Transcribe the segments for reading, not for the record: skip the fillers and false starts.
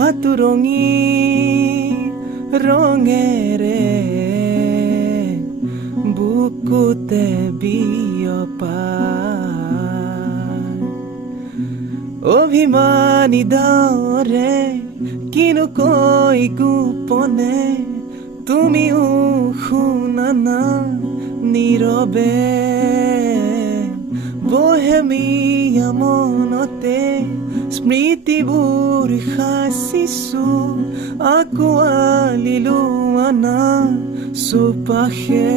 সাতুৰঙী ৰঙেৰে বুকুতে বিয়পায় অভিমানী দৰে কিনো কৈ গোপনে তুমিও শুনা না নীৰৱে বহেমিয়া মনতে স্মৃতিবোৰ সাঁচিছো আকোৱালিলো আনা চৌপাশে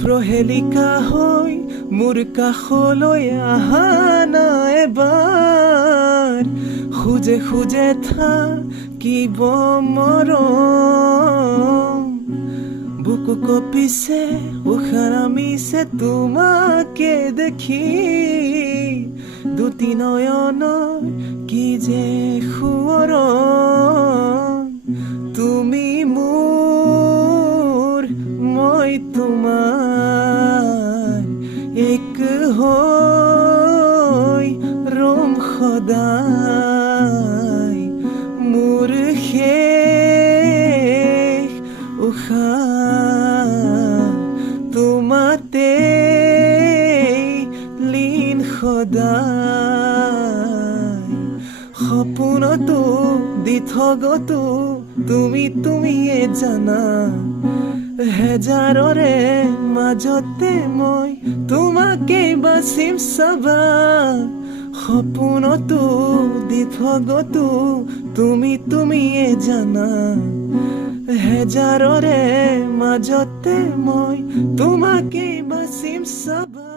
প্ৰহেলিকা হৈ মোৰ কাষলৈ আহা না এবাৰ খুজে খুজে থাকিব মৰম বুকু কঁপিছে উশাহ নামিছে তোমাকে দেখি দুটি নয়নৰ কি যে সোঁৱৰণ তুমি মোৰ মই তোমাৰ এক হৈ ৰম সদায় মোৰ শেষ উশাহ তোমাতে লীন সদায় সপোনতো দি থগতো তুমিয়ে জানা হেজাৰৰে মাজতে মই তোমাকে বাচিম চাবা সপোনতো দি থগতো তুমিয়ে জানা হেজাৰৰে মাজতে মই তোমাকে বাচিম চাবা